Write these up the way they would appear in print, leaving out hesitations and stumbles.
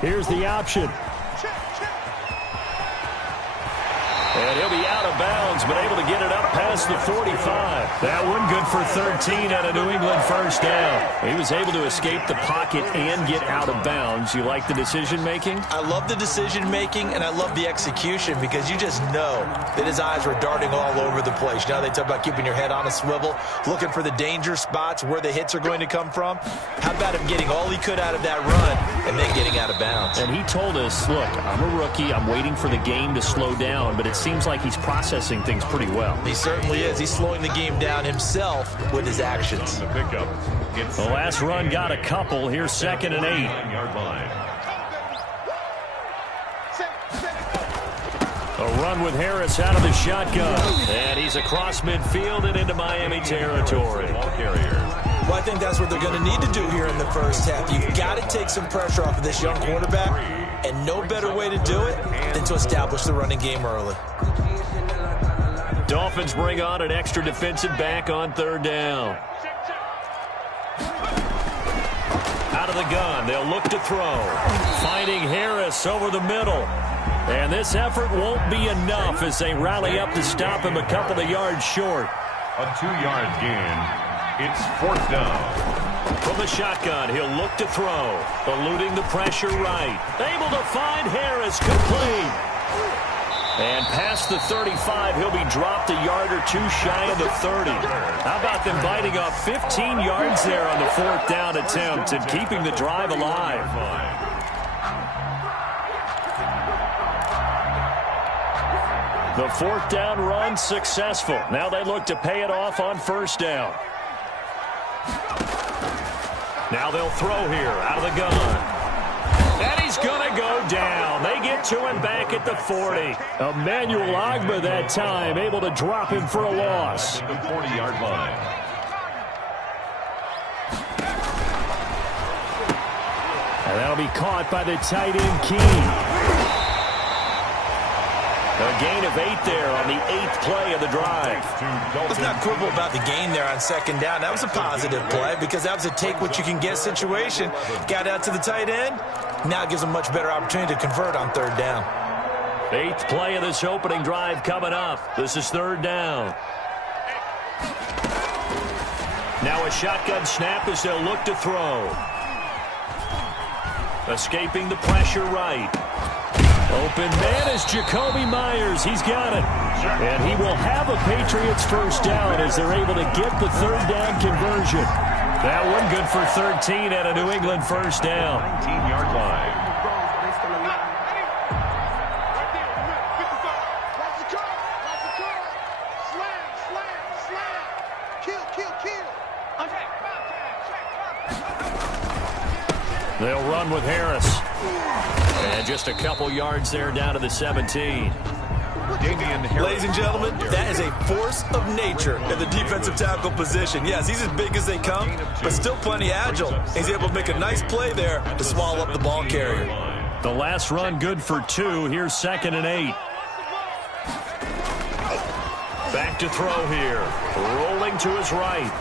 Here's the option. And he'll be out of bounds, but able to get it up past the 45. That one good for 13 at a New England first down. He was able to escape the pocket and get out of bounds. You like the decision-making? I love the decision-making, and I love the execution because you just know that his eyes were darting all over the place. You know, they talk about keeping your head on a swivel, looking for the danger spots where the hits are going to come from. How about him getting all he could out of that run and then getting out of bounds? And he told us, look, I'm a rookie. I'm waiting for the game to slow down, but it seems like he's processing things pretty well. He certainly is. He's slowing the game down himself with his actions. The last run got a couple. Here's 2nd and 8. A run with Harris out of the shotgun. And he's across midfield and into Miami territory. Well, I think that's what they're going to need to do here in the first half. You've got to take some pressure off of this young quarterback, and no better way to do it than to establish the running game early. Dolphins bring on an extra defensive back on 3rd down. Out of the gun, they'll look to throw. Finding Harris over the middle. And this effort won't be enough as they rally up to stop him a couple of yards short. A 2-yard gain. It's 4th down. From the shotgun, he'll look to throw. Eluding the pressure right. Able to find Harris, complete. And past the 35, he'll be dropped a yard or two shy of the 30. How about them biting off 15 yards there on the 4th down attempt and keeping the drive alive? The 4th down run successful. Now they look to pay it off on 1st down. Now they'll throw here out of the gun. And he's going to go down. They get to him back at the 40. Emmanuel Ogbah that time able to drop him for a loss. The 40-yard line. And that'll be caught by the tight end Key. A gain of 8 there on the 8th play of the drive. Let's not quibble about the gain there on 2nd down. That was a positive play because that was a take-what-you-can-get situation. Got out to the tight end. Now it gives them a much better opportunity to convert on 3rd down. 8th play of this opening drive coming up. This is 3rd down. Now a shotgun snap as they'll look to throw. Escaping the pressure right. Open man is Jacoby Myers. He's got it. And he will have a Patriots first down as they're able to get the 3rd down conversion. That one good for 13 at a New England first down. 19-yard line. They'll run with Harris. And just a couple yards there down to the 17. Ladies and gentlemen, that is a force of nature in the defensive tackle position. Yes, he's as big as they come, but still plenty agile. He's able to make a nice play there to swallow up the ball carrier. The last run good for 2. Here's 2nd and 8. Back to throw here. Rolling to his right.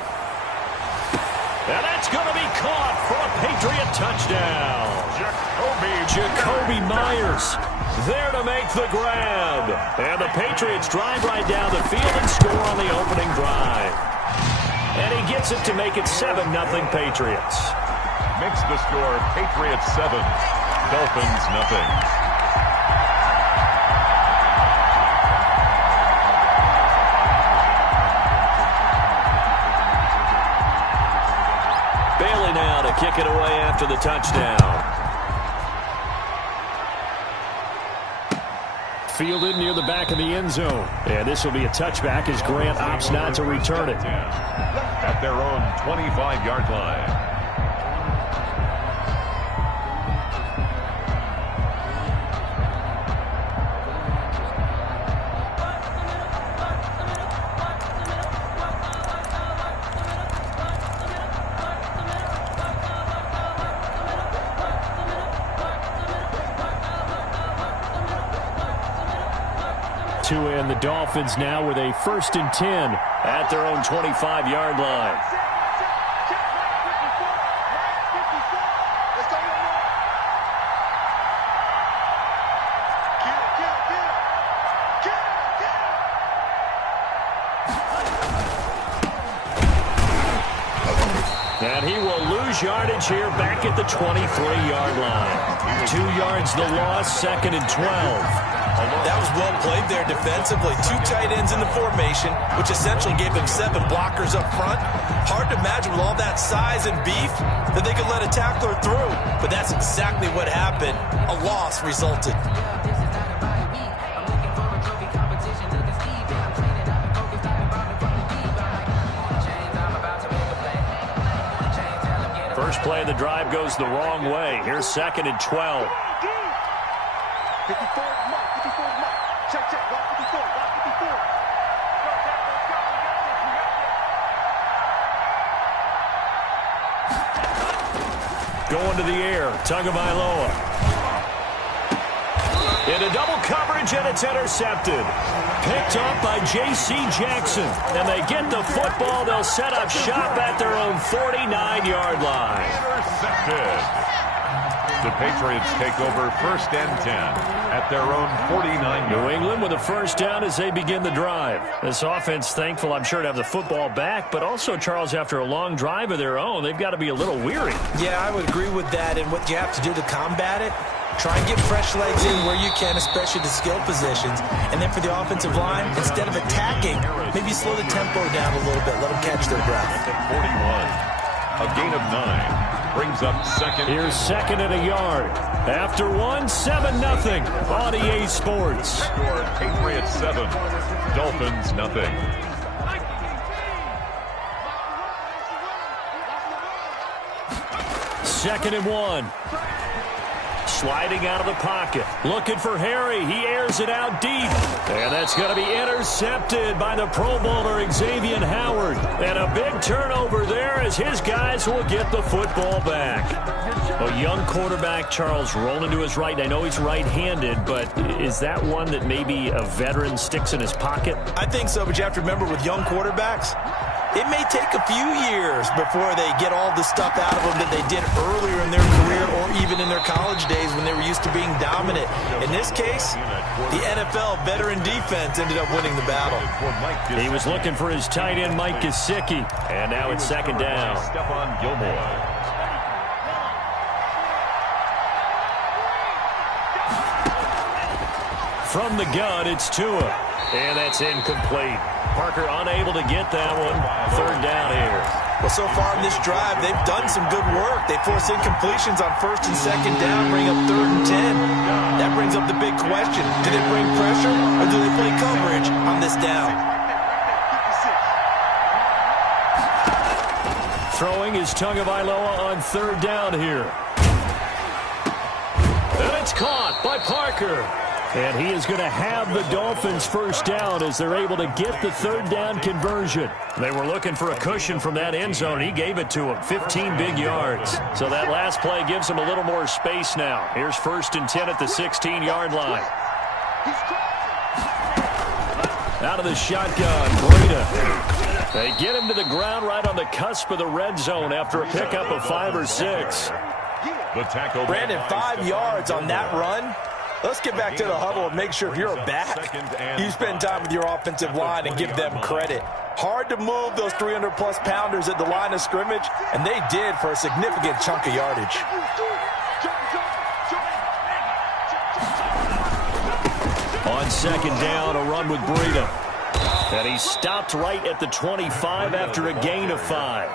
And that's going to be caught for a Patriot touchdown. Jacoby Myers there to make the grab. And the Patriots drive right down the field and score on the opening drive. And he gets it to make it 7-0 Patriots. Makes the score Patriots 7, Dolphins nothing. Bailey now to kick it away after the touchdown. Fielded near the back of the end zone. And this will be a touchback as Grant opts not to return it. At their own 25-yard line. And the Dolphins now with a 1st and 10 at their own 25-yard line. And he will lose yardage here back at the 23-yard line. 2 yards the loss, 2nd and 12. That was well played there defensively. 2 tight ends in the formation, which essentially gave them 7 blockers up front. Hard to imagine with all that size and beef that they could let a tackler through. But that's exactly what happened. A loss resulted. First play of the drive goes the wrong way. Here's 2nd and 12. 54, Mike. 54, Mike. Check, block 54, block 54. Going to the air, Tagovailoa. Into double coverage, and it's intercepted. Picked up by J.C. Jackson. And they get the football. They'll set up shop at their own 49-yard line. Intercepted. The Patriots take over 1st and 10 at their own 49. New England with a first down as they begin the drive. This offense thankful, I'm sure, to have the football back, but also, Charles, after a long drive of their own, they've got to be a little weary. Yeah, I would agree with that, and what you have to do to combat it, try and get fresh legs in where you can, especially the skill positions. And then for the offensive line, instead of attacking, maybe slow the tempo down a little bit, let them catch their breath. 41, a gain of 9. Brings up 2nd. Here's 2nd and a yard. After 1, 7-0 on EA Sports. Score Patriots 7, Dolphins nothing. Second and 1. Sliding out of the pocket. Looking for Harry. He airs it out deep. And that's going to be intercepted by the Pro Bowler Xavier Howard. And a big turnover there as his guys will get the football back. A young quarterback, Charles, rolling to his right. I know he's right-handed, but is that one that maybe a veteran sticks in his pocket? I think so, but you have to remember with young quarterbacks, it may take a few years before they get all the stuff out of them that they did earlier in their career or even in their college days when they were used to being dominant. In this case, the NFL veteran defense ended up winning the battle. He was looking for his tight end, Mike Gesicki, and now it's 2nd down. Stephon Gilmore. From the gun, it's Tua, and that's incomplete. Parker unable to get that one. 3rd down here. Well, so far in this drive, they've done some good work. They force incompletions on 1st and 2nd down, bring up 3rd and 10. That brings up the big question. Do they bring pressure or do they play coverage on this down? Throwing is Tagovailoa on 3rd down here. And it's caught by Parker. And he is going to have the Dolphins first down as they're able to get the 3rd down conversion. They were looking for a cushion from that end zone. He gave it to him. 15 big yards. So that last play gives them a little more space now. Here's 1st and 10 at the 16-yard line. Out of the shotgun, Breida. They get him to the ground right on the cusp of the red zone after a pickup of 5 or 6. The tackle. Brandon, 5 yards on that run. Let's get back to the huddle and make sure if you're a back, you spend time with your offensive line and give them credit. Hard to move those 300-plus pounders at the line of scrimmage, and they did for a significant chunk of yardage. On 2nd down, a run with Breida. And he stopped right at the 25 after a gain of 5.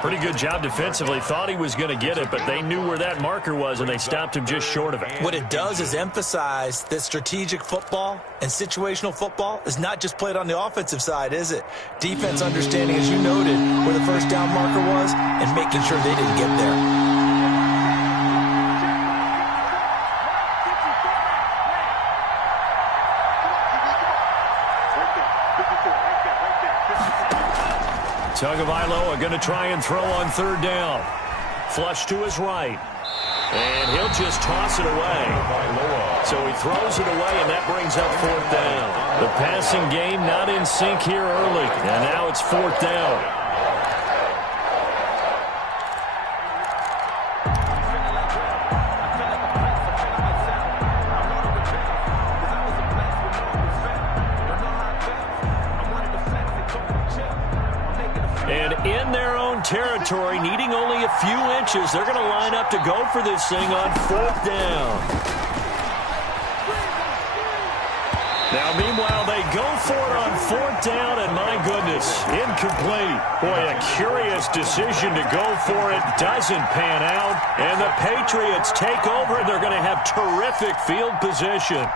Pretty good job defensively. Thought he was going to get it, but they knew where that marker was, and they stopped him just short of it. What it does is emphasize that strategic football and situational football is not just played on the offensive side, is it? Defense understanding, as you noted, where the first down marker was and making sure they didn't get there. Tagovailoa going to try and throw on 3rd down. Flush to his right. And he'll just toss it away. So he throws it away, and that brings up 4th down. The passing game not in sync here early. And now it's 4th down. territory, needing only a few inches. They're going to line up to go for this thing on 4th down. Now, meanwhile, they go for it on 4th down, and my goodness, incomplete. Boy, a curious decision to go for it. Doesn't pan out, and the Patriots take over, and they're going to have terrific field position.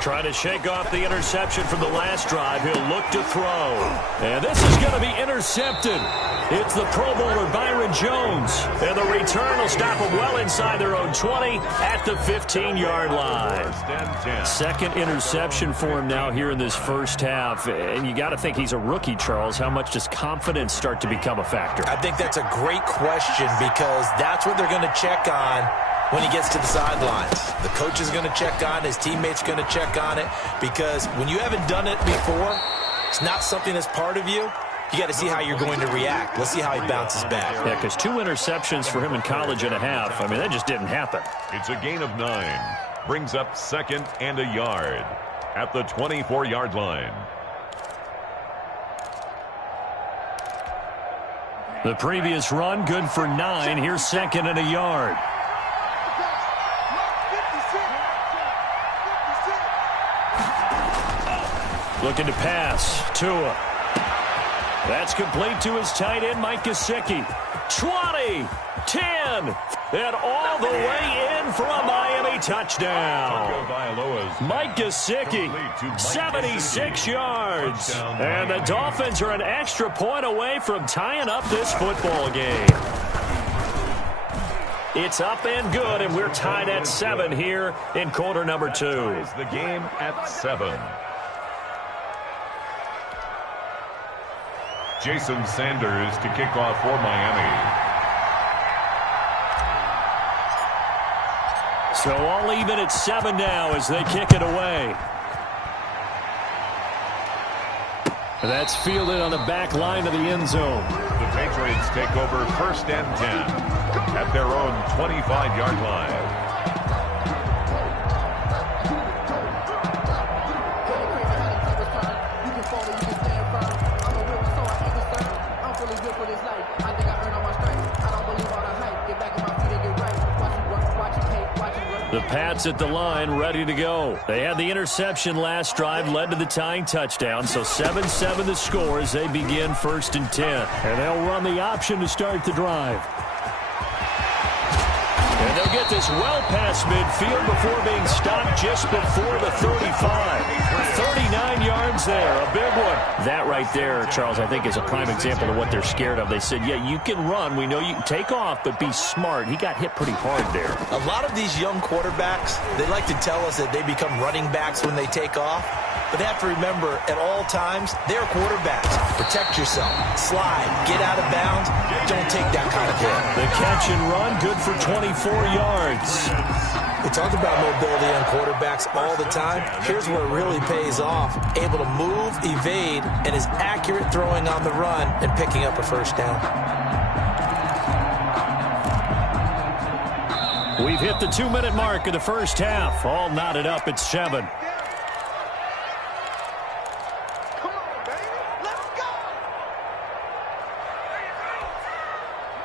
Trying to shake off the interception from the last drive. He'll look to throw. And this is going to be intercepted. It's the Pro Bowler Byron Jones. And the return will stop them well inside their own 20 at the 15-yard line. Second interception for him now here in this first half. And you got to think he's a rookie, Charles. How much does confidence start to become a factor? I think that's a great question because that's what they're going to check on when he gets to the sidelines. The coach is going to check on it. His teammates are going to check on it because when you haven't done it before, it's not something that's part of you. You got to see how you're going to react. Let's see how he bounces back. Yeah, because 2 interceptions for him in college and a half. I mean, that just didn't happen. It's a gain of 9. Brings up 2nd and a yard at the 24-yard line. The previous run, good for 9. Here's 2nd and a yard. Looking to pass. Tua. That's complete to his tight end, Mike Gesicki. 20, 10, and all the way in for a Miami touchdown. Mike Gesicki, 76 yards. And the Dolphins are an extra point away from tying up this football game. It's up and good, and we're tied at 7 here in quarter number 2. The game at 7. Jason Sanders to kick off for Miami. So all even at 7 now as they kick it away. That's fielded on the back line of the end zone. The Patriots take over 1st and 10 at their own 25-yard line. The Pats at the line, ready to go. They had the interception last drive, led to the tying touchdown, so 7-7 the score as they begin 1st and 10. And they'll run the option to start the drive. And they'll get this well past midfield before being stopped just before the 35. 39 yards there, a big one. That right there, Charles, I think is a prime example of what they're scared of. They said, yeah, you can run. We know you can take off, but be smart. He got hit pretty hard there. A lot of these young quarterbacks, they like to tell us that they become running backs when they take off. But they have to remember, at all times, they're quarterbacks. Protect yourself. Slide. Get out of bounds. Don't take that kind of hit. The catch and run, good for 24 yards. We talk about mobility on quarterbacks all the time. Here's where it really pays off. Able to move, evade, and is accurate throwing on the run and picking up a 1st down. We've hit the 2-minute mark of the first half. All knotted up at 7.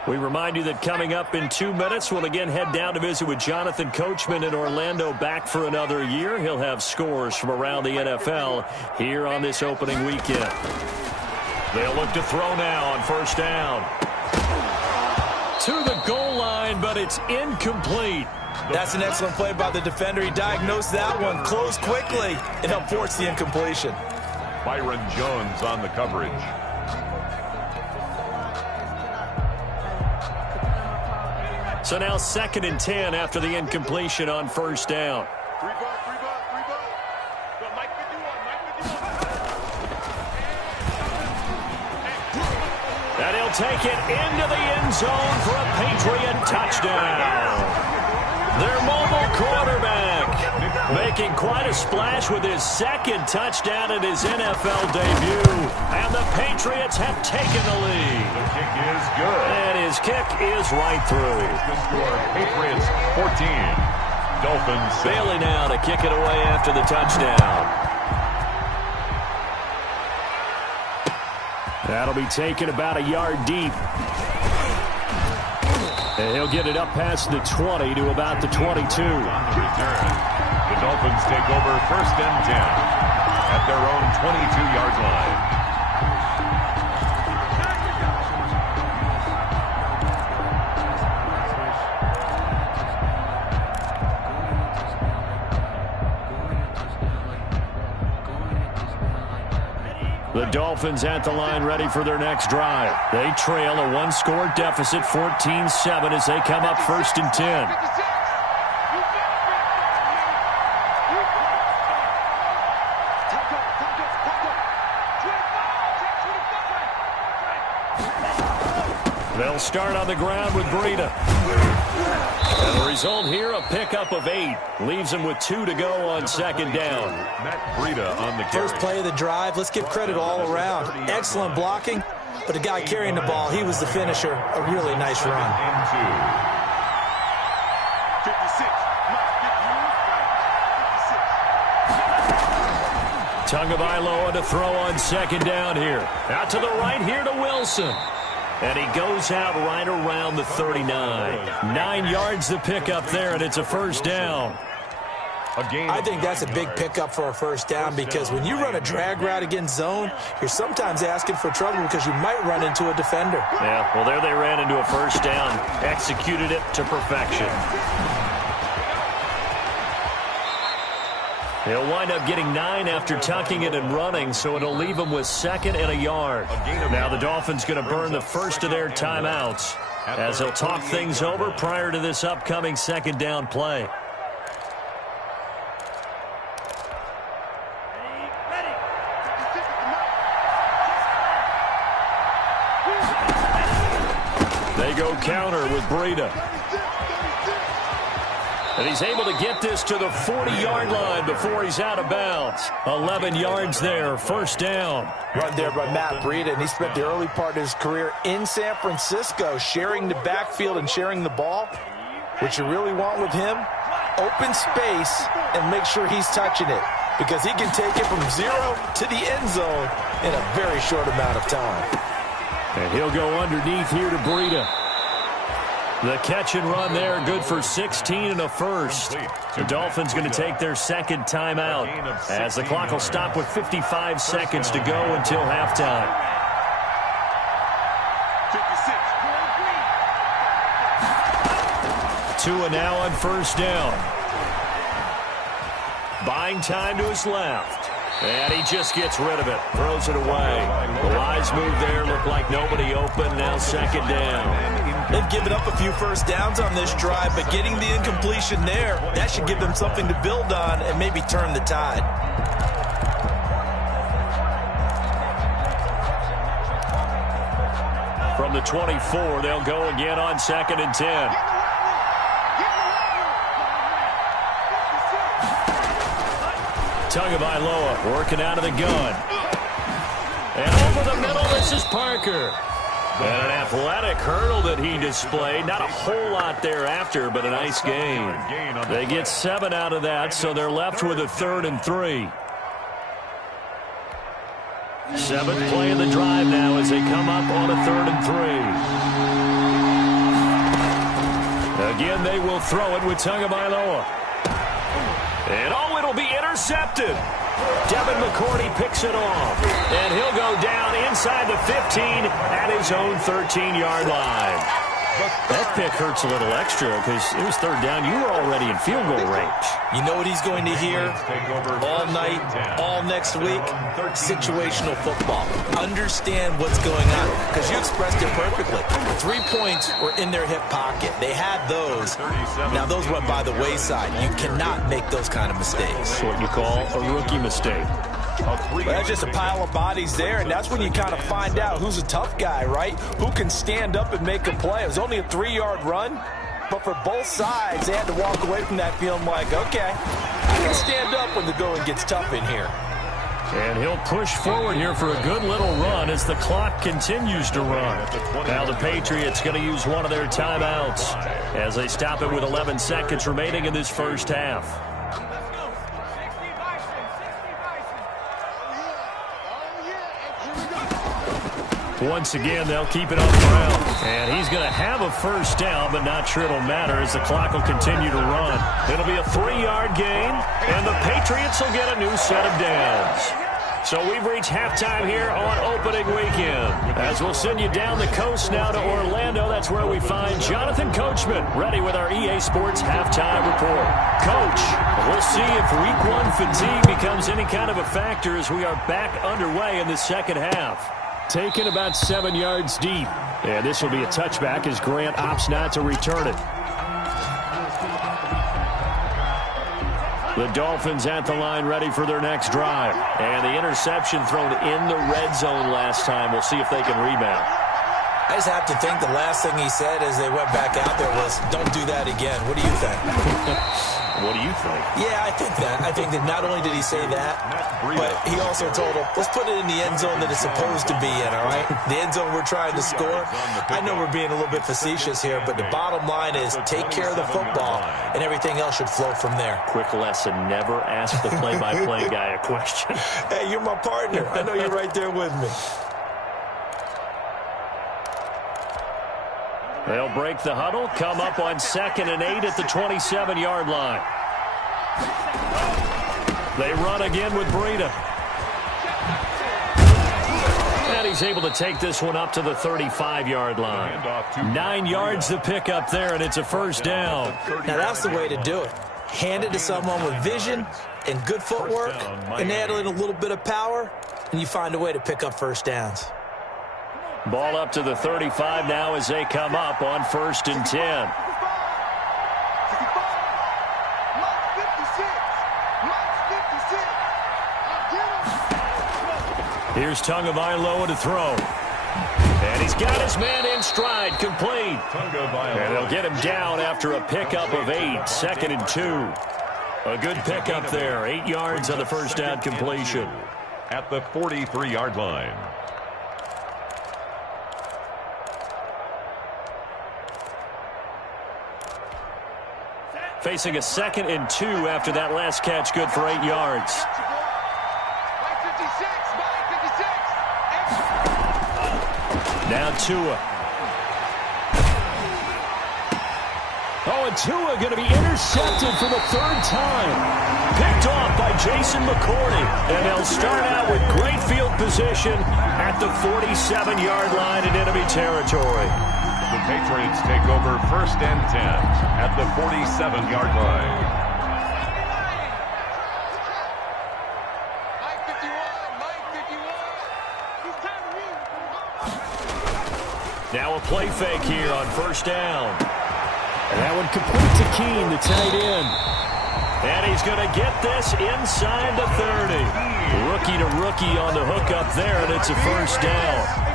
We remind you that coming up in 2 minutes, we'll again head down to visit with Jonathan Coachman in Orlando, back for another year. He'll have scores from around the NFL here on this opening weekend. They'll look to throw now on 1st down. To the goal line, but it's incomplete. That's an excellent play by the defender. He diagnosed that one, closed quickly, and helped force the incompletion. Byron Jones on the coverage. So now 2nd and 10 after the incompletion on 1st down. And he'll take it into the end zone for a Patriot touchdown. Their mobile quarterback making quite a splash with his 2nd touchdown in his NFL debut. And the Patriots have taken the lead. The kick is good. And his kick is right through. The score, Patriots 14, Dolphins 7. Bailey now to kick it away after the touchdown. That'll be taken about a yard deep. And he'll get it up past the 20 to about the 22. Return. The Dolphins take over 1st and 10 at their own 22-yard line. The Dolphins at the line ready for their next drive. They trail a one-score deficit, 14-7, as they come up 1st and 10. They'll start on the ground with Breida. And the result here, a pickup of 8. Leaves them with 2 to go on 2nd down. Matt Breida on the carry. First play of the drive. Let's give credit all around. Excellent blocking, but the guy carrying the ball, he was the finisher. A really nice run. 56. Tagovailoa to throw on 2nd down here. Out to the right here to Wilson. And he goes out right around the 39. 9 yards to pick up there, and it's a 1st down. I think that's a big pickup for a 1st down, because when you run a drag route against zone, you're sometimes asking for trouble because you might run into a defender. Yeah, well, there they ran into a 1st down. Executed it to perfection. He'll wind up getting 9 after tucking it and running, so it'll leave him with 2nd and a yard. Now the Dolphins going to burn the first of their timeouts as they'll talk things over prior to this upcoming 2nd down play. They go counter with Breida. And he's able to get this to the 40-yard line before he's out of bounds. 11 yards there, 1st down. Run there by Matt Breida, and he spent the early part of his career in San Francisco sharing the backfield and sharing the ball. What you really want with him, open space and make sure he's touching it, because he can take it from 0 to the end zone in a very short amount of time. And he'll go underneath here to Breida. The catch and run there, good for 16 and a 1st. The Dolphins going to take their 2nd timeout as the clock will stop with 55 seconds to go until halftime. 2 and now on 1st down. Buying time to his left. And he just gets rid of it. Throws it away. The wise move there. Looked like nobody open. Now 2nd down. They've given up a few 1st downs on this drive, but getting the incompletion there, that should give them something to build on and maybe turn the tide. From the 24, they'll go again on 2nd and 10. Tagovailoa working out of the gun. And over the middle, this is Parker. And an athletic hurdle that he displayed. Not a whole lot thereafter, but a nice gain. They get 7 out of that, so they're left with a 3rd and 3. 7th play of the drive now as they come up on a 3rd and 3. Again, they will throw it with Tagovailoa. And oh, it'll be intercepted. Devin McCourty picks it off. And he'll go down inside the 15 at his own 13-yard line. That pick hurts a little extra because it was 3rd down. You were already in field goal range. You know what he's going to hear all night, all next week? Situational football. Understand what's going on, because you expressed it perfectly. 3 points were in their hip pocket. They had those. Now, those went by the wayside. You cannot make those kind of mistakes. That's what you call a rookie mistake. Well, that's just a pile of bodies there, and that's when you kind of find out who's a tough guy, right? Who can stand up and make a play. It was only a 3-yard run, but for both sides, they had to walk away from that feeling like, okay, I can stand up when the going gets tough in here. And he'll push forward here for a good little run as the clock continues to run. Now the Patriots going to use one of their timeouts as they stop it with 11 seconds remaining in this first half. Once again, they'll keep it on the ground. And he's going to have a first down, but not sure it'll matter as the clock will continue to run. It'll be a 3-yard gain, and the Patriots will get a new set of downs. So we've reached halftime here on opening weekend. As we'll send you down the coast now to Orlando, that's where we find Jonathan Coachman ready with our EA Sports halftime report. Coach, we'll see if week 1 fatigue becomes any kind of a factor as we are back underway in the second half. Taken about 7 yards deep. And this will be a touchback as Grant opts not to return it. The Dolphins at the line ready for their next drive. And the interception thrown in the red zone last time. We'll see if they can rebound. I just have to think the last thing he said as they went back out there was, don't do that again. What do you think? What do you think? Yeah, I think that. I think that not only did he say that, but he also told him, let's put it in the end zone that it's supposed to be in, all right? The end zone we're trying to score. I know we're being a little bit facetious here, but the bottom line is take care of the football, and everything else should flow from there. Quick lesson, never ask the play-by-play guy a question. Hey, you're my partner. I know you're right there with me. They'll break the huddle, come up on 2nd and 8 at the 27-yard line. They run again with Breida. And he's able to take this one up to the 35-yard line. 9 yards to pick up there, and it's a first down. Now, that's the way to do it. Hand it to someone with vision and good footwork, and add in a little bit of power, and you find a way to pick up first downs. Ball up to the 35 now as they come up on 1st and 10. Here's Tagovailoa to throw. And he's got his man in stride, complete. And they'll get him down after a pickup of 8, 2nd and 2. A good pickup there, 8 yards on the first down completion. At the 43-yard line. Facing a 2nd and 2 after that last catch, good for 8 yards. Now Tua. Oh, and Tua going to be intercepted for the 3rd time. Picked off by Jason McCourty. And they'll start out with great field position at the 47-yard line in enemy territory. The Patriots take over 1st and 10 at the 47-yard line. Now a play fake here on 1st down. And that one complete to Keene, the tight end. And he's going to get this inside the 30. Rookie to rookie on the hook up there, and it's a first down.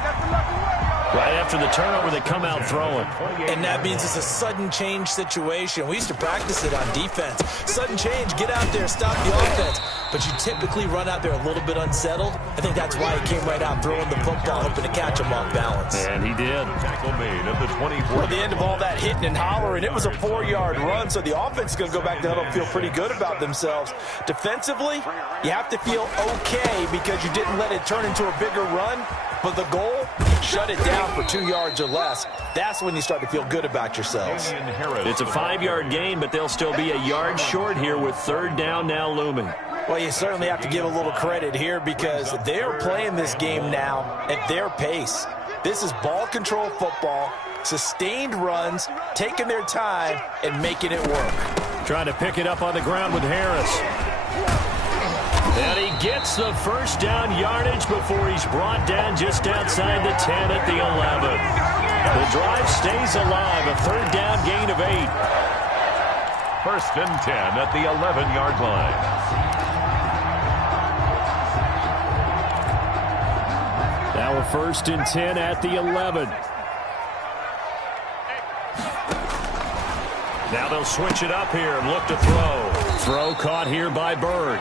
Right after the turnover, they come out throwing. And that means it's a sudden change situation. We used to practice it on defense. Sudden change, get out there, stop the offense. But you typically run out there a little bit unsettled. I think that's why he came right out throwing the football, hoping to catch him off balance. And he did. Tackle made at the 24. At the end of all that hitting and hollering, it was a 4-yard run, so the offense is going to go back to huddle and feel pretty good about themselves. Defensively, you have to feel okay because you didn't let it turn into a bigger run. But the goal, shut it down for 2 yards or less. That's when you start to feel good about yourselves. It's a 5-yard gain, but they'll still be a yard short here with 3rd down now looming. Well, you certainly have to give a little credit here because they're playing this game now at their pace. This is ball control football, sustained runs, taking their time, and making it work. Trying to pick it up on the ground with Harris. And he gets the first down yardage before he's brought down just outside the 10 at the 11. The drive stays alive, a 3rd down gain of 8. 1st and 10 at the 11-yard line. Now a 1st and 10 at the 11. Now they'll switch it up here and look to throw. Throw caught here by Bird.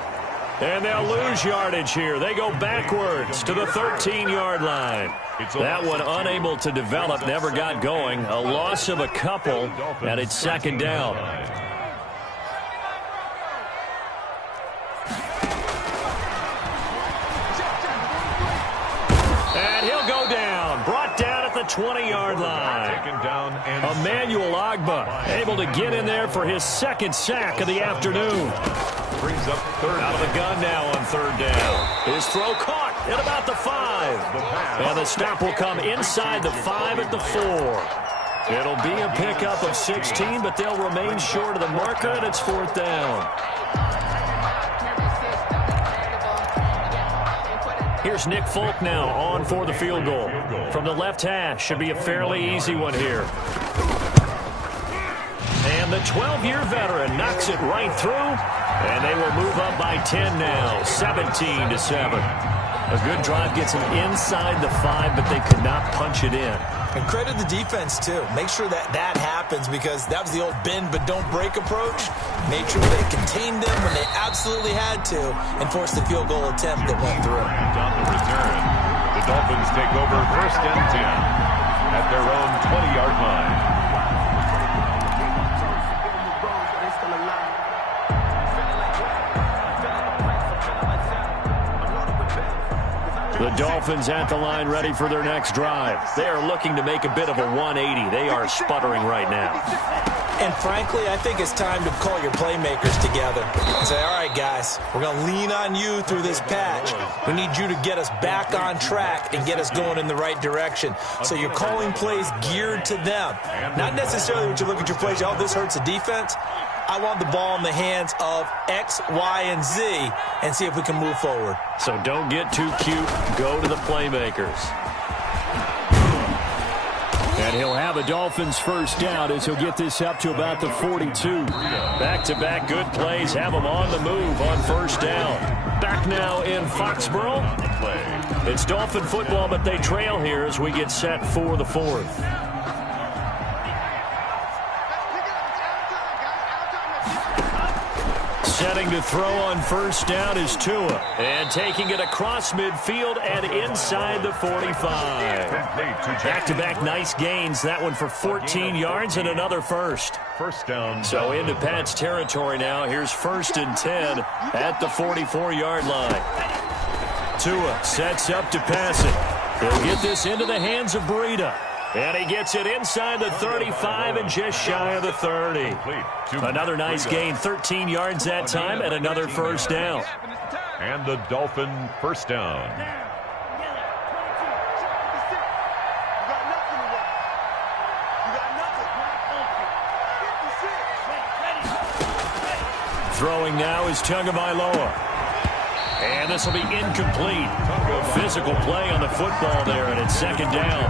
And they'll lose yardage here. They go backwards to the 13-yard line. That one unable to develop, never got going. A loss of a couple, and it's second down. And he'll go down. Brought down at the 20-yard line. Emmanuel Agba able to get in there for his second sack of the afternoon. Brings up third. Out of the gun now on third down. His throw caught at about the 5. And the stop will come inside the 5 at the 4. It'll be a pickup of 16, but they'll remain short of the marker, and it's fourth down. Here's Nick Folk now on for the field goal. From the left hash, should be a fairly easy one here. And the 12-year veteran knocks it right through, and they will move up by 10 now, 17-7. A good drive gets them inside the 5, but they could not punch it in. And credit the defense, too. Make sure that happens, because that was the old bend but don't break approach. Made sure they contained them when they absolutely had to and forced the field goal attempt that went through. On the return, the Dolphins take over first and 10 at their own 20-yard line. The Dolphins at the line ready for their next drive. They are looking to make a bit of a 180. They are sputtering right now. And frankly, I think it's time to call your playmakers together and say, all right, guys, we're going to lean on you through this patch. We need you to get us back on track and get us going in the right direction. So you're calling plays geared to them. Not necessarily when you look at your plays, oh, this hurts the defense. I want the ball in the hands of X, Y, and Z and see if we can move forward. So don't get too cute. Go to the playmakers. And he'll have a Dolphins first down as he'll get this up to about the 42. Back-to-back good plays have them on the move on first down. Back now in Foxborough. It's Dolphin football, but they trail here as we get set for the fourth. Setting to throw on first down is Tua. And taking it across midfield and inside the 45. Back-to-back nice gains. That one for 14 yards and another first. First down. So into Pat's territory now. Here's first and 10 at the 44-yard line. Tua sets up to pass it. He'll get this into the hands of Breida. And he gets it inside the 35 and just shy of the 30. Another nice gain, 13 yards that time, and another first down. And the Dolphin first down. Throwing now is Tagovailoa. And this will be incomplete. Physical play on the football there, and it's second down.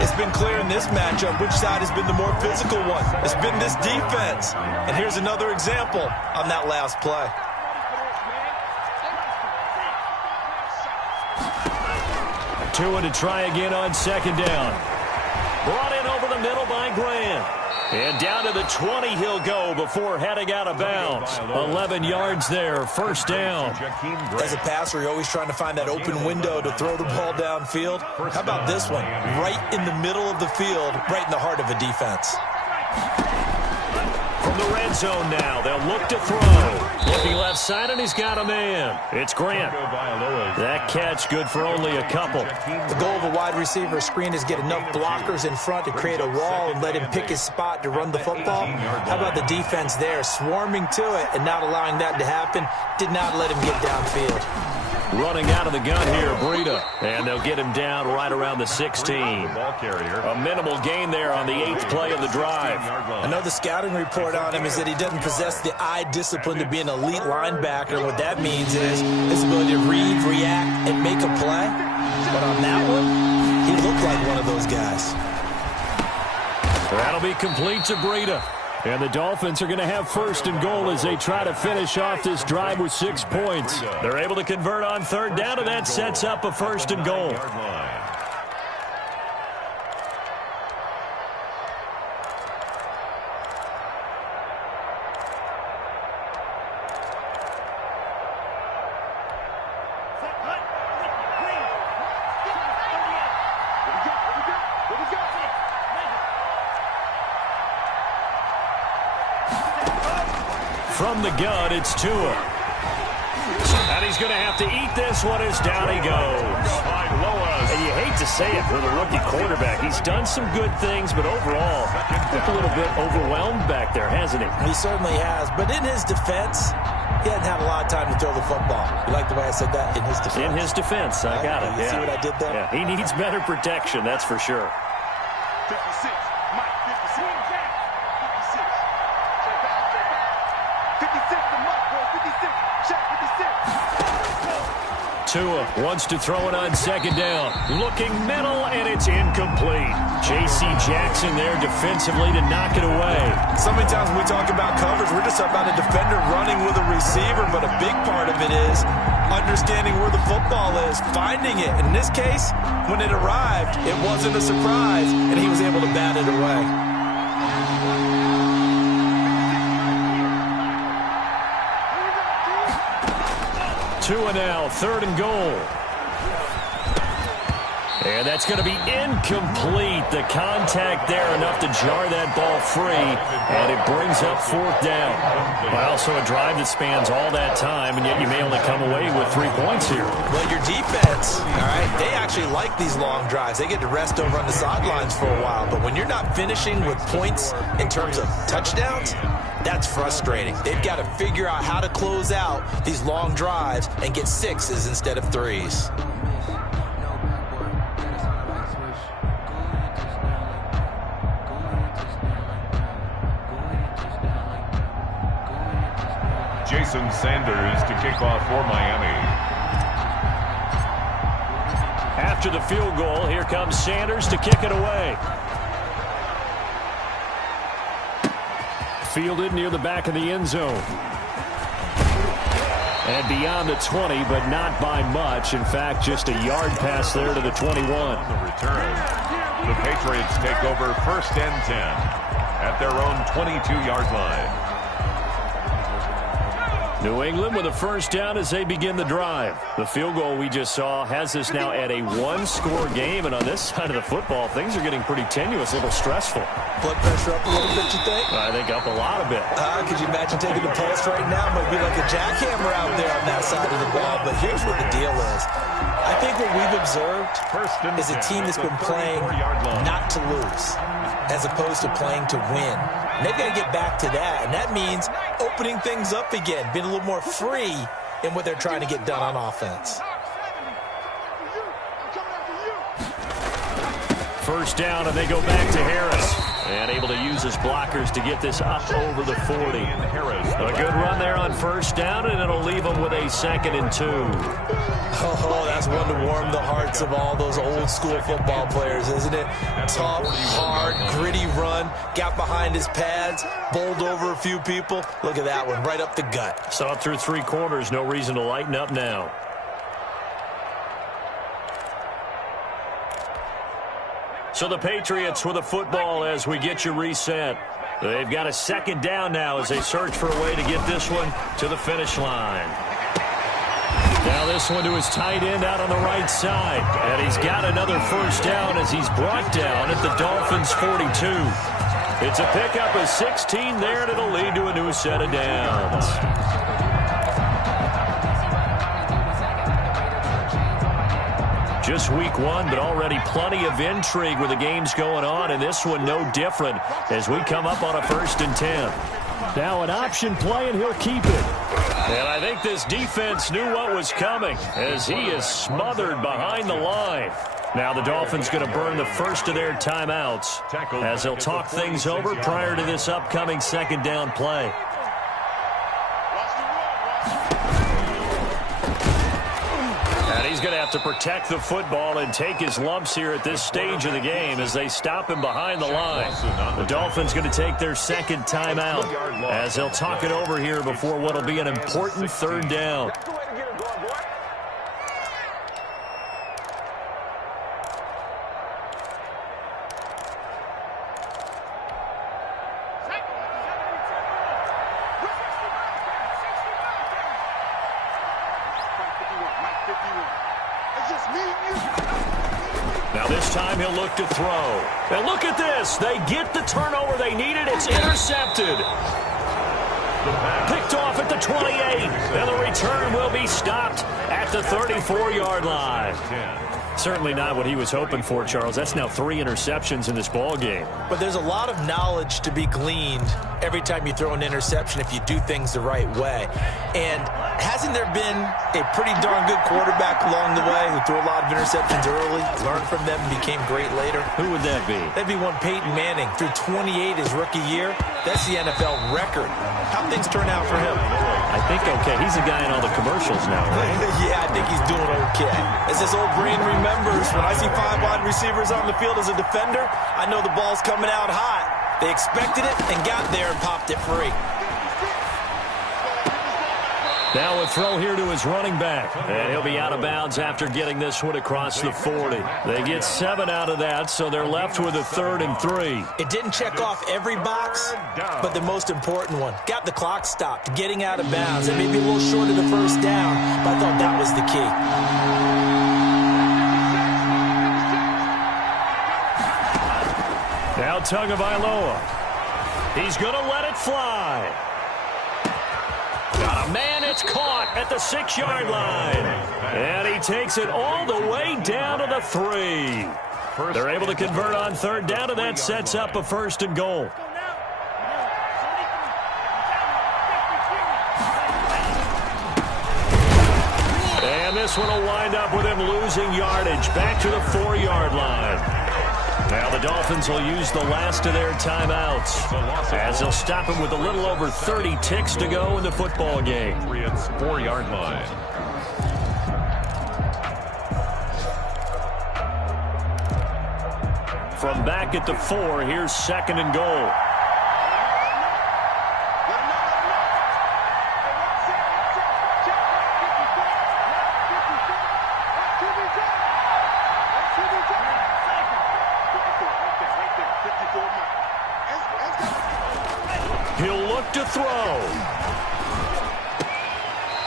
It's been clear in this matchup which side has been the more physical one. It's been this defense. And here's another example on that last play. Tua to try again on second down. Brought in over the middle by Grant. And down to the 20 he'll go before heading out of bounds. 11 yards there, first down. As a passer, you're always trying to find that open window to throw the ball downfield. How about this one? Right in the middle of the field, right in the heart of a defense. From the red zone now, they'll look to throw. Looking left side, and he's got a man. It's Grant. That catch good for only a couple. The goal of a wide receiver screen is get enough blockers in front to create a wall and let him pick his spot to run the football. How about the defense there, swarming to it and not allowing that to happen? Did not let him get downfield. Running out of the gun here, Breida. And they'll get him down right around the 16. A minimal gain there on the 8th play of the drive. I know the scouting report on him is that he doesn't possess the eye discipline to be an elite linebacker. What that means is his ability to read, react, and make a play. But on that one, he looked like one of those guys. That'll be complete to Breida. And the Dolphins are going to have first and goal as they try to finish off this drive with 6 points. They're able to convert on third down, and that sets up a first and goal. from the gun, it's Tua. And he's going to have to eat this one as down he goes. And you hate to say it for the rookie quarterback. He's done some good things, but overall, looked a little bit overwhelmed back there, hasn't he? He certainly has. But in his defense, he hadn't had a lot of time to throw the football. You like the way I said that? In his defense. In his defense. I got it. You see what I did there? Yeah, he needs better protection, that's for sure. 56. Mike, 56. 56. Check back. 56 to Mike, bro. 56. Check 56. Tua wants to throw it on second down. Looking middle, and it's incomplete. J.C. Jackson there defensively to knock it away. So many times when we talk about coverage, we're just talking about a defender running with a receiver, but a big part of it is understanding where the football is, finding it. In this case, when it arrived, it wasn't a surprise, and he was able to bat it away. Tua now, 3rd and goal. And that's going to be incomplete. The contact there enough to jar that ball free, and it brings up 4th down. Well, so a drive that spans all that time, and yet you may only come away with 3 points here. Well, your defense, all right, they actually like these long drives. They get to rest over on the sidelines for a while, but when you're not finishing with points in terms of touchdowns, that's frustrating. They've got to figure out how to close out these long drives and get 6s instead of 3s. Jason Sanders to kick off for Miami. After the field goal, here comes Sanders to kick it away. Fielded near the back of the end zone. And beyond the 20, but not by much. In fact, just a yard pass there to the 21. On the return, the Patriots take over 1st and 10 at their own 22-yard line. New England with a 1st down as they begin the drive. The field goal we just saw has us now at a 1-score game, and on this side of the football, things are getting pretty tenuous, a little stressful. Blood pressure up a little bit, you think? I think up a lot of it. Could you imagine taking the pulse right now? Might be like a jackhammer out there on that side of the ball, but here's what the deal is. I think what we've observed is a team that's been playing not to lose as opposed to playing to win. And they've got to get back to that, and that means opening things up again, being a little more free in what they're trying to get done on offense. 1st down, and they go back to Harris. And able to use his blockers to get this up over the 40. A good run there on 1st down, and it'll leave them with a 2nd and 2. Oh, that's one to warm the hearts of all those old-school football players, isn't it? Tough, hard, gritty run. Got behind his pads, bowled over a few people. Look at that one, right up the gut. Saw it through 3 quarters. No reason to lighten up now. So the Patriots with the football as we get you reset. They've got a 2nd down now as they search for a way to get this one to the finish line. Now this one to his tight end out on the right side. And he's got another 1st down as he's brought down at the Dolphins' 42. It's a pickup of 16 there, and it'll lead to a new set of downs. Just week 1, but already plenty of intrigue with the games going on, and this one no different as we come up on a 1st and 10. Now an option play, and he'll keep it. And I think this defense knew what was coming as he is smothered behind the line. Now the Dolphins going to burn the first of their timeouts as they'll talk things over prior to this upcoming 2nd down play. He's going to have to protect the football and take his lumps here at this stage of the game as they stop him behind the line. The Dolphins going to take their 2nd timeout as they'll talk it over here before what will be an important 3rd down. Now this time he'll look to throw. And look at this. They get the turnover they needed. It's intercepted. Picked the 28. And the return will be stopped at the 34-yard line. Certainly not what he was hoping for, Charles. That's now 3 interceptions in this ball game. But there's a lot of knowledge to be gleaned every time you throw an interception if you do things the right way. And hasn't there been a pretty darn good quarterback along the way who threw a lot of interceptions early, learned from them, and became great later? Who would that be? That'd be one Peyton Manning. Threw 28 his rookie year. That's the NFL record. How'd things turn out for him? I think okay. He's a guy in all the commercials now, right? Yeah, I think he's doing okay. As this old brain remembers, when I see 5 wide receivers on the field as a defender, I know the ball's coming out hot. They expected it and got there and popped it free. Now a throw here to his running back. And he'll be out of bounds after getting this one across the 40. They get 7 out of that, so they're left with a 3rd and 3. It didn't check off every box, but the most important one. Got the clock stopped, getting out of bounds, and maybe a little short of the first down, but I thought that was the key. Now Tagovailoa. He's going to let it fly. Got a man, it's caught at the 6-yard line. And he takes it all the way down to the 3. They're able to convert on 3rd down, and that sets up a 1st and goal. And this one will wind up with him losing yardage back to the 4-yard line. Now the Dolphins will use the last of their timeouts as they'll stop him with a little over 30 ticks to go in the football game. It's 4-yard line. From back at the 4, here's 2nd and goal. He'll look to throw.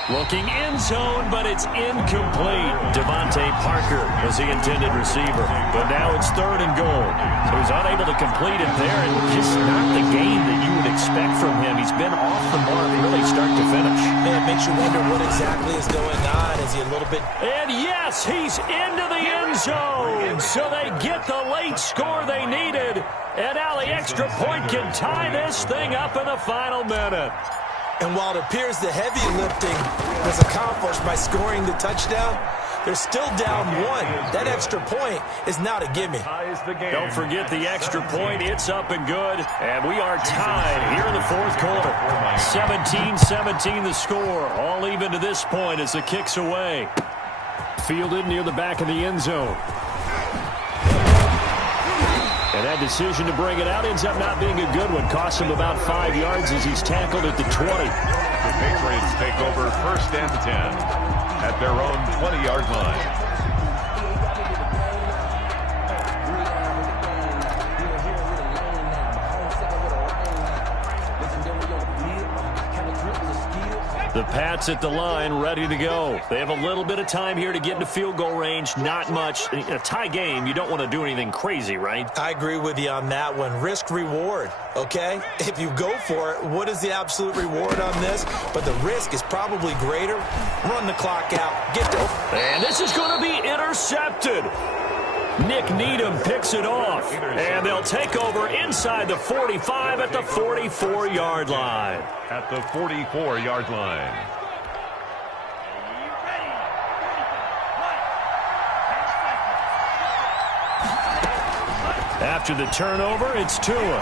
Looking end zone, but it's incomplete. Devontae Parker was the intended receiver. But now it's 3rd and goal. So he's unable to complete it there, and just not the game that you would expect from him. He's been off the mark really start to finish. Man, it makes you wonder what exactly is going on. Is he a little bit... And yes, he's into the end zone. So they get the late score they needed. And now the extra point can tie this thing up in the final minute. And while it appears the heavy lifting was accomplished by scoring the touchdown, they're still down 1. That extra point is not a gimme. Don't forget the extra point. It's up and good. And we are tied here in the 4th quarter. 17-17 the score. All even to this point as the kick's away. Fielded near the back of the end zone. And that decision to bring it out ends up not being a good one. Costs him about 5 yards as he's tackled at the 20. The Patriots take over 1st and 10 at their own 20-yard line. The Pats at the line, ready to go. They have a little bit of time here to get into field goal range. Not much. In a tie game, you don't want to do anything crazy, right? I agree with you on that one. Risk-reward, okay? If you go for it, what is the absolute reward on this? But the risk is probably greater. Run the clock out. Get to... And this is going to be intercepted. Nick Needham picks it off. And they'll take over inside the 45 at the 44-yard line. At the 44-yard line. After the turnover, it's Tua.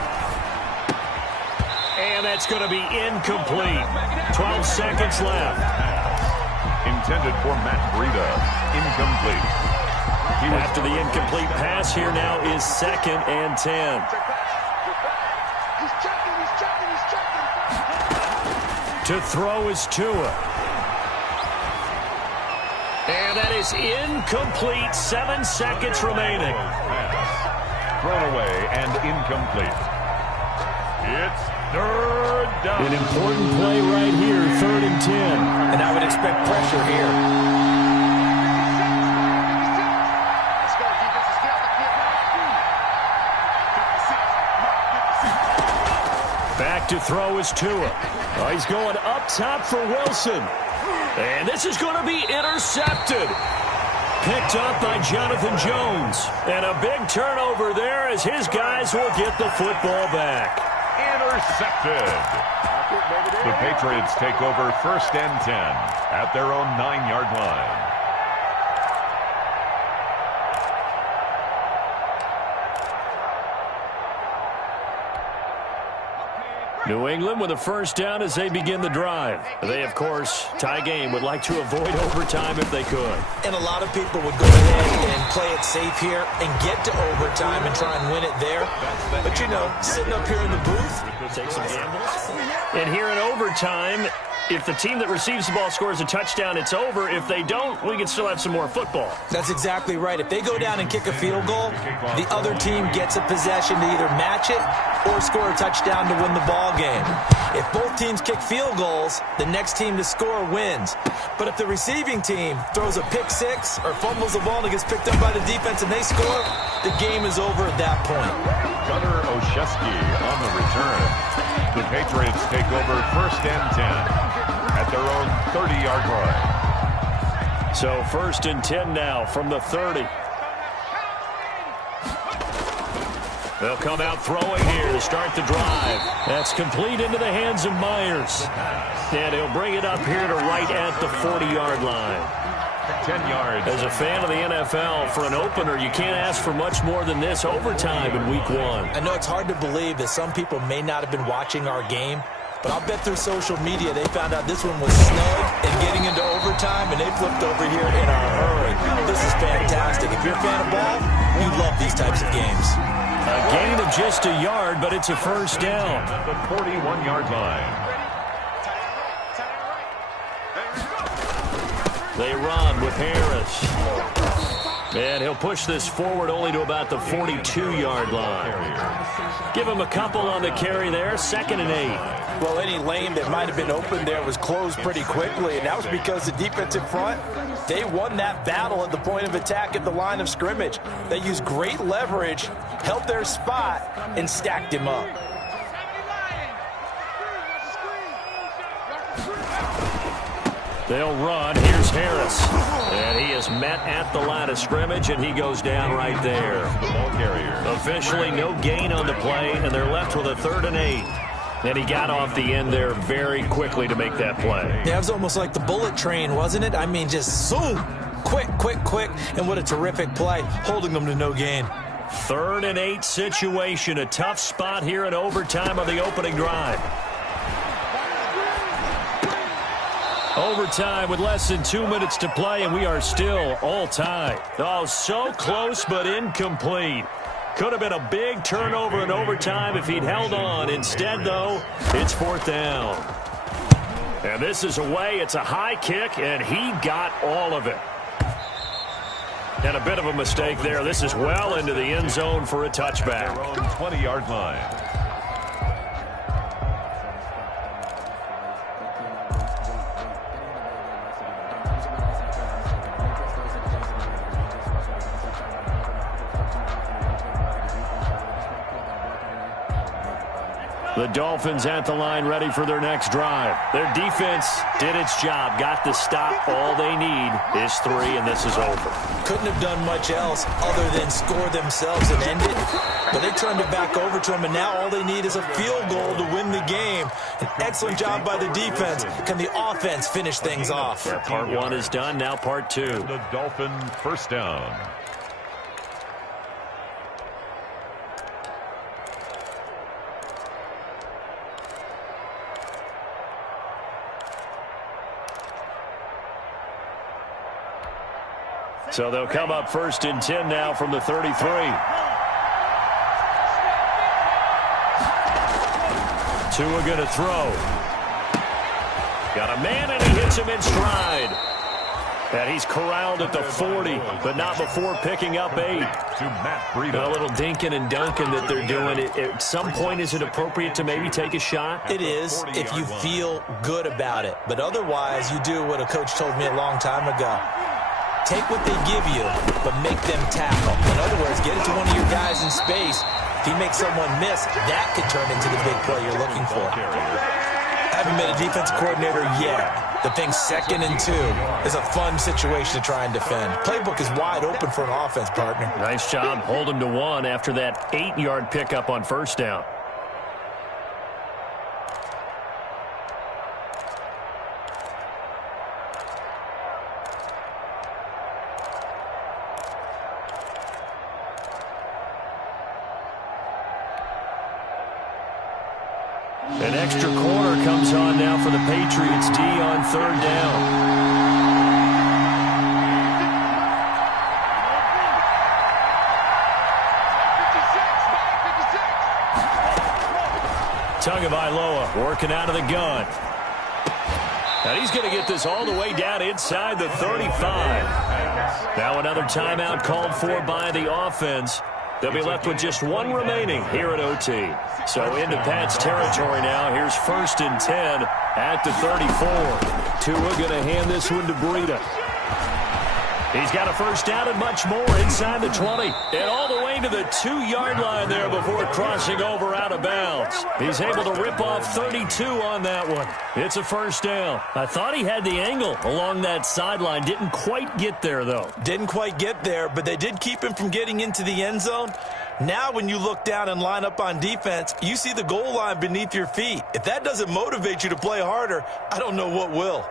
And that's going to be incomplete. 12 seconds left. Intended for Matt Breida. Incomplete. After the incomplete pass, here now is 2nd and 10. To throw is Tua. And that is incomplete. 7 seconds remaining. Pass. Thrown away and incomplete. It's 3rd down. An important play right here, 3rd and 10. And I would expect pressure here. to throw is Tua. Oh, he's going up top for Wilson. And this is going to be intercepted. Picked up by Jonathan Jones. And a big turnover there as his guys will get the football back. Intercepted. The Patriots take over 1st and 10 at their own 9-yard line. New England with a first down as they begin the drive. They, of course, tie game, would like to avoid overtime if they could. And a lot of people would go ahead and play it safe here and get to overtime and try and win it there. But, you know, sitting up here in the booth, take some gambles. And here in overtime, if the team that receives the ball scores a touchdown, it's over. If they don't, we can still have some more football. That's exactly right. If they go down and kick a field goal, the other team gets a possession to either match it or score a touchdown to win the ball game. If both teams kick field goals, the next team to score wins. But if the receiving team throws a pick six or fumbles the ball and it gets picked up by the defense and they score, the game is over at that point. Gunnar Olszewski on the return. The Patriots take over 1st and 10 at their own 30-yard line. So 1st and 10 now from the 30. They'll come out throwing here to start the drive. That's complete into the hands of Myers. And he'll bring it up here to right at the 40-yard line. 10 yards. As a fan of the NFL, for an opener, you can't ask for much more than this overtime in Week 1. I know it's hard to believe that some people may not have been watching our game, but I'll bet through social media they found out this one was snug and getting into overtime, and they flipped over here in a hurry. This is fantastic. If you're a fan of ball, you love these types of games. A gain of just a yard, but it's a first down. At the 41-yard line. They run with Harris. And he'll push this forward only to about the 42-yard line. Give him a couple on the carry there. 2nd and 8. Well, any lane that might have been open there was closed pretty quickly, and that was because the defensive front, they won that battle at the point of attack at the line of scrimmage. They used great leverage, held their spot, and stacked him up. They'll run. Here's Harris. And he is met at the line of scrimmage, and he goes down right there. The ball carrier. Officially no gain on the play, and they're left with a 3rd and 8. And he got off the end there very quickly to make that play. Yeah, it was almost like the bullet train, wasn't it? I mean, just zoom. Quick, quick, quick. And what a terrific play, holding them to no gain. 3rd and 8 situation. A tough spot here in overtime on the opening drive. Overtime with less than 2 minutes to play, and we are still all tied. Oh, so close but incomplete. Could have been a big turnover in overtime if he'd held on. Instead, though, it's 4th down. And this is away. It's a high kick, and he got all of it. And a bit of a mistake there. This is well into the end zone for a touchback. 20-yard line. The Dolphins at the line ready for their next drive. Their defense did its job, got the stop. All they need is 3, and this is over. Couldn't have done much else other than score themselves and end it. But they turned it back over to them, and now all they need is a field goal to win the game. An excellent job by the defense. Can the offense finish things off? Yeah, part 1 is done, now part 2. The Dolphin first down. So they'll come up 1st and 10 now from the 33. Tua going to throw. Got a man, and he hits him in stride. And he's corralled at the 40, but not before picking up 8. To Matt Breida. A little dinking and dunking that they're doing. At some point, is it appropriate to maybe take a shot? It is if you feel good about it. But otherwise, you do what a coach told me a long time ago. Take what they give you, but make them tackle. In other words, get it to one of your guys in space If he makes someone miss, that could turn into the big play you're looking for. Haven't been a defensive coordinator yet. The thing 2nd and 2 is a fun situation to try and defend. Playbook is wide open for an offense, partner. Nice job. Hold him to 1 after that 8-yard pickup on first down. An extra corner comes on now for the Patriots D on 3rd down. Tagovailoa working out of the gun. And he's going to get this all the way down inside the 35. Now another timeout called for by the offense. They'll be left with just 1 remaining here at OT. So into Pat's territory now. Here's 1st and 10 at the 34. Tua going to hand this one to Breida. He's got a first down and much more inside the 20. And all the way to the 2-yard line there before crossing over out of bounds. He's able to rip off 32 on that one. It's a first down. I thought he had the angle along that sideline. Didn't quite get there, though. Didn't quite get there, but they did keep him from getting into the end zone. Now when you look down and line up on defense, you see the goal line beneath your feet. If that doesn't motivate you to play harder, I don't know what will.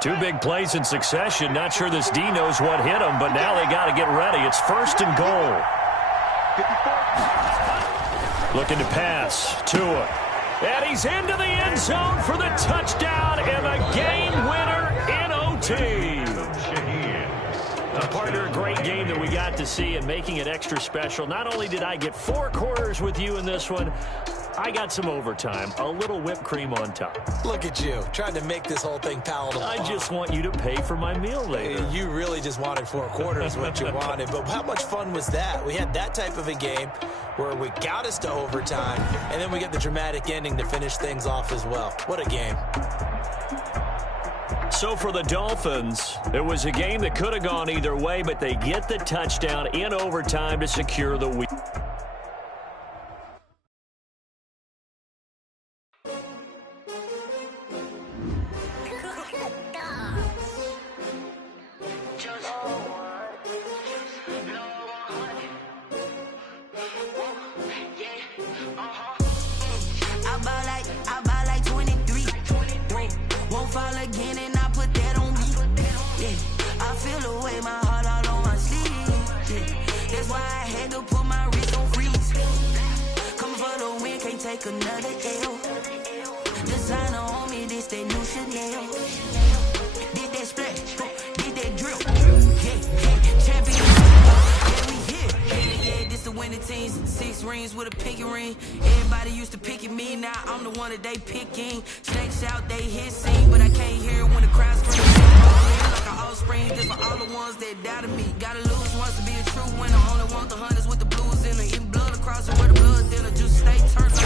Two big plays in succession. Not sure this D knows what hit him, but now they got to get ready. It's 1st and goal. Looking to pass. Tua. And he's into the end zone for the touchdown and the game winner in OT. Partner, a great game that we got to see and making it extra special. Not only did I get 4 quarters with you in this one, I got some overtime, a little whipped cream on top. Look at you, trying to make this whole thing palatable. I just want you to pay for my meal later. You really just wanted 4 quarters what you wanted, but how much fun was that? We had that type of a game where we got us to overtime, and then we get the dramatic ending to finish things off as well. What a game. So for the Dolphins, it was a game that could have gone either way, but they get the touchdown in overtime to secure the win. Another L. Designer on me, this that new Chanel. Did that splash, did that drill. Yeah, champion. Yeah, we here. Yeah, this the winning team. 6 rings with a pinky ring. Everybody used to pick at me, now I'm the one that they picking. Snakes out, they hit scene, but I can't hear when the crowd screams. Like an offspring, just for all the ones that doubted me. Gotta lose once to be a true winner. Only want the hunters with the blues in it. Eating blood across it where the blood thinner. Juice stay turned up.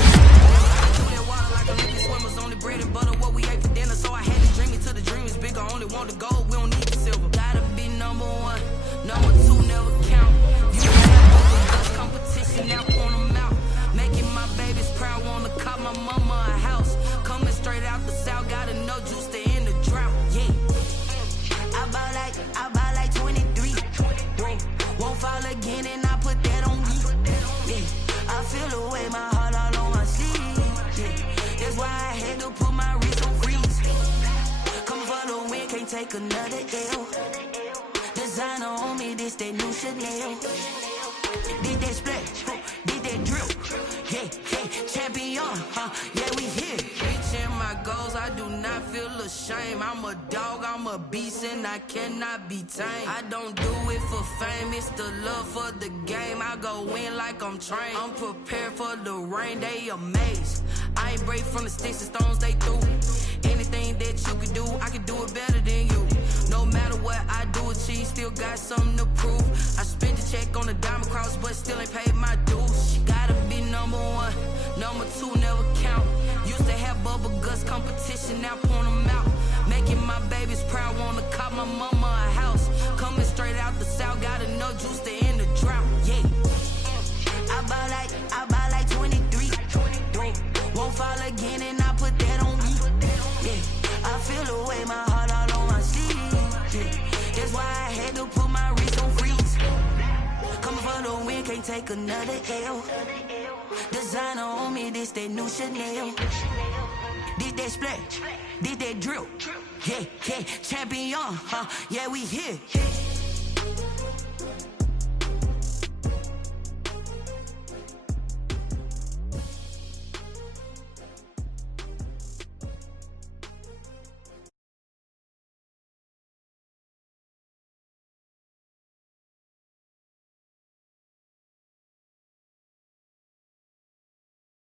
Swimmers only bread and butter, what we ate for dinner. So I had to dream it till the dream is bigger. Only want the gold, we don't need the silver. Gotta be number 1, number 2 never count. You have competition, now point them out. Making my babies proud, wanna cop my mama a house. Coming straight out the south, gotta know juice to end the drought. Yeah, I buy like 23. Won't fall again, and I put that on me. Yeah, I feel the way, my heart all on my sleeve. That's why I had to put my wrist on freeze. Coming for the win, can't take another L. Designer on me, this that new Chanel. Did that splash, did that drill. Yeah, champion, yeah, we here. Reaching my goals, I do not feel ashamed. I'm a dog, I'm a beast, and I cannot be tamed. I don't do it for fame, it's the love for the game. I go in like I'm trained. I'm prepared for the rain, they amazed. I ain't break from the sticks and stones they threw. Anything that you can do, I can do it better than you. No matter what I do, achieve, still got something to prove. I spent the check on the diamond cross, but still ain't paid my dues. Gotta be number 1, number 2 never count. Used to have bubble guts competition, now point them out. Making my babies proud, wanna cop my mama a house. Come juice to end the drought, yeah. I buy like 23. Won't fall again and I put that on me. Yeah, I feel the way, my heart all on my sleeve. Yeah, that's why I had to put my wrist on freeze. Coming for the win, can't take another L. Designer on me, this that new Chanel. This that splash, this that drill. Yeah, champion, yeah, we here.